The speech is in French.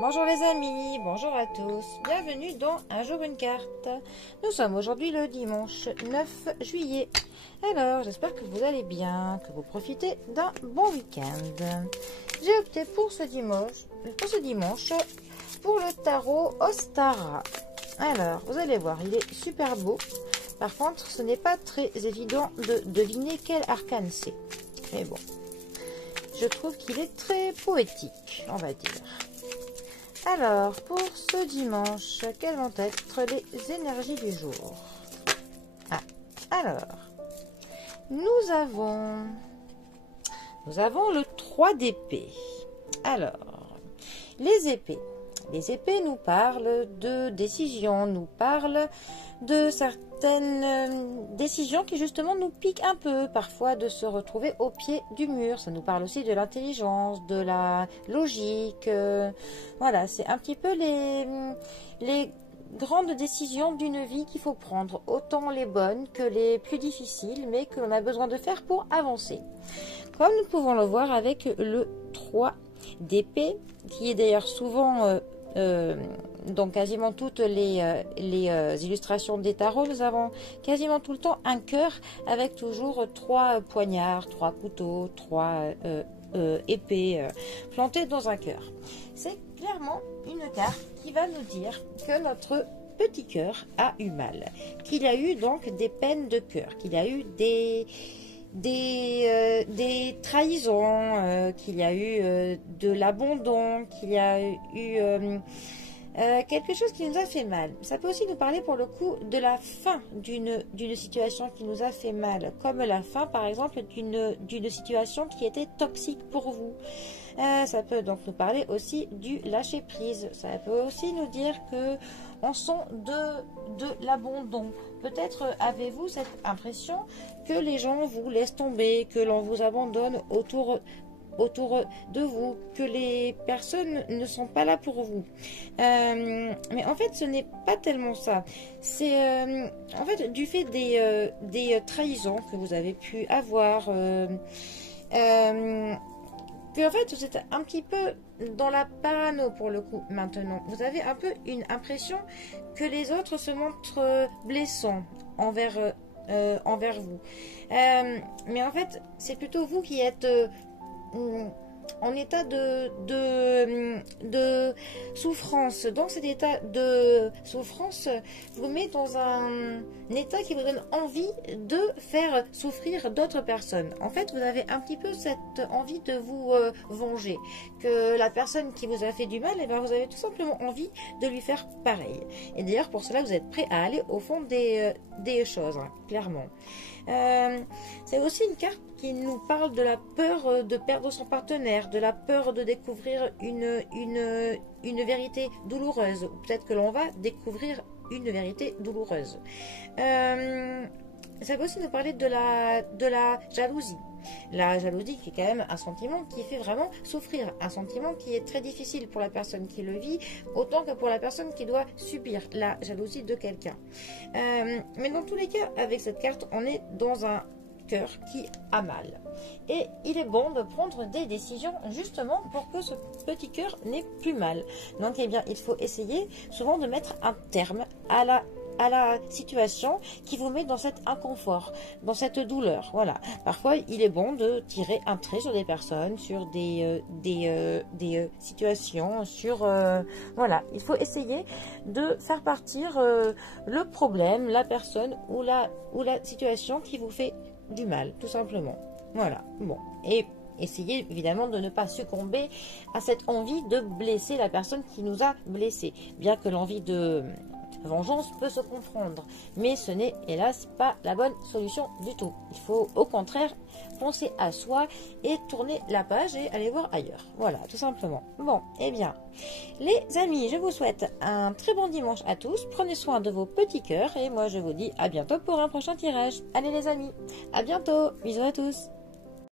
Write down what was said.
Bonjour les amis, bonjour à tous, bienvenue dans Un jour une carte. Nous sommes aujourd'hui le dimanche 9 juillet. Alors j'espère que vous allez bien, que vous profitez d'un bon week-end. J'ai opté pour ce dimanche pour le tarot Ostara. Alors vous allez voir, il est super beau. Par contre ce n'est pas très évident de deviner quel arcane c'est. Mais bon, je trouve qu'il est très poétique, on va dire. Alors, pour ce dimanche, quelles vont être les énergies du jour? Alors, nous avons le 3 d'épée. Alors, les épées. Les épées nous parlent de décisions, nous parlent de certaines décisions qui justement nous piquent un peu, parfois de se retrouver au pied du mur. Ça nous parle aussi de l'intelligence, de la logique. Voilà, c'est un petit peu les grandes décisions d'une vie qu'il faut prendre, autant les bonnes que les plus difficiles, mais que l'on a besoin de faire pour avancer. Comme nous pouvons le voir avec le 3 d'épée, qui est d'ailleurs souvent dans quasiment toutes les illustrations des tarots, nous avons quasiment tout le temps un cœur avec toujours 3 poignards, 3 couteaux, 3 épées plantées dans un cœur. C'est clairement une carte qui va nous dire que notre petit cœur a eu mal, qu'il a eu donc des peines de cœur, qu'il a eu des trahisons, qu'il y a eu de l'abandon, qu'il y a eu quelque chose qui nous a fait mal. Ça peut aussi nous parler pour le coup de la fin d'une situation qui nous a fait mal, comme la fin par exemple d'une situation qui était toxique pour vous. Ça peut donc nous parler aussi du lâcher prise. Ça peut aussi nous dire que on sent de l'abandon. Peut-être avez-vous cette impression que les gens vous laissent tomber, que l'on vous abandonne autour de vous, que les personnes ne sont pas là pour vous. Mais en fait, ce n'est pas tellement ça. C'est en fait du fait des trahisons que vous avez pu avoir. Que en fait, vous êtes un petit peu dans la parano pour le coup maintenant. Vous avez un peu une impression que les autres se montrent blessants envers vous. Mais en fait, c'est plutôt vous qui êtes en état de souffrance. Donc cet état de souffrance vous met dans un état qui vous donne envie de faire souffrir d'autres personnes. En fait, vous avez un petit peu cette envie de vous venger. Que la personne qui vous a fait du mal, eh bien, vous avez tout simplement envie de lui faire pareil. Et d'ailleurs, pour cela, vous êtes prêt à aller au fond des choses, hein, clairement. C'est aussi une carte qui nous parle de la peur de perdre son partenaire, de la peur de découvrir une vérité douloureuse, ou peut-être que l'on va découvrir une vérité douloureuse. Ça peut aussi nous parler de la jalousie. La jalousie qui est quand même un sentiment qui fait vraiment souffrir, un sentiment qui est très difficile pour la personne qui le vit, autant que pour la personne qui doit subir la jalousie de quelqu'un. Mais dans tous les cas, avec cette carte, on est dans un cœur qui a mal. Et il est bon de prendre des décisions justement pour que ce petit cœur n'ait plus mal. Donc eh bien, il faut essayer souvent de mettre un terme à la situation qui vous met dans cet inconfort, dans cette douleur. Voilà. Parfois, il est bon de tirer un trait sur des personnes, sur des situations, sur voilà. Il faut essayer de faire partir le problème, la personne ou la situation qui vous fait du mal, tout simplement. Voilà. Bon. Et essayez évidemment de ne pas succomber à cette envie de blesser la personne qui nous a blessés. Bien que l'envie de vengeance peut se comprendre, mais ce n'est hélas pas la bonne solution du tout. Il faut au contraire penser à soi et tourner la page et aller voir ailleurs. Voilà, tout simplement. Bon, eh bien, les amis, je vous souhaite un très bon dimanche à tous. Prenez soin de vos petits cœurs et moi je vous dis à bientôt pour un prochain tirage. Allez les amis, à bientôt. Bisous à tous.